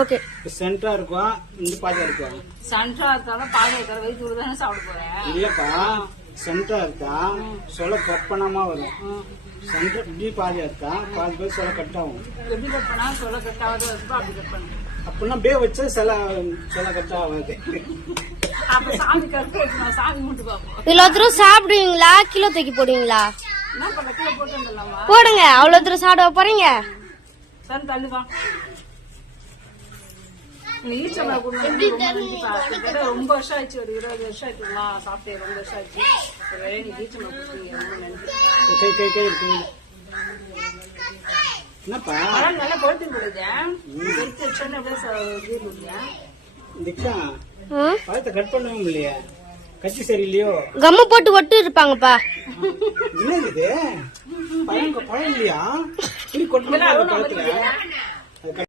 Okay. சென்டரா இருக்கும், இந்த பாதியா இருக்கும். சென்டரா இருந்தாலும் பாதி இருக்கிற வயிற்று தானே சாப்பிட போறேன். இல்லப்பா, சென்டரா இருக்கா சொல்ல கட் பண்ணாம வரும். சென்டர் இப்படி பாதியா இருக்கா, பாதி பேர் சொல்ல கட் ஆகும். எப்படி கட் பண்ணா சொல்ல கட் ஆகாத இருக்கும், அப்படி கட் பண்ணு. அப்படின்னா பே வச்சா சொல்ல கட் ஆகாது. அப்ப சாமி கட்டு வச்சுனா சாமி மூட்டு பார்ப்போம். இவ்வளோ தூரம் சாப்பிடுவீங்களா, கிலோ தூக்கி போடுவீங்களா? என்ன பண்ண கீழே போட்டு வந்துடலாமா? போடுங்க. அவ்வளோ தூரம் சாப்பிட போறீங்க? தள்ளுவா. ஈச்சமா ரொம்ப வருஷம் ஆயிடுச்சு, ஒரு 20 வருஷம் ஆயிடுச்சுமா சாப்பிட்டே. ரொம்ப வருஷம் ஆயிடுச்சு. நீ ஈச்சமா குடிச்சீங்க, ரொம்ப நன்றி. கை இருக்கு. என்னப்பா நல்லா கொழுத்து கொடுத்தேன். எடுத்து வச்சோன்னு அப்படியே திக்கா பழத்தை கட் பண்ணவும் இல்லையா? கட்சி சரியில்லையோ? கம்மு போட்டு ஒட்டு இருப்பாங்கப்பா. என்ன இது பழம் இல்லையா? கொட்டு பழத்துல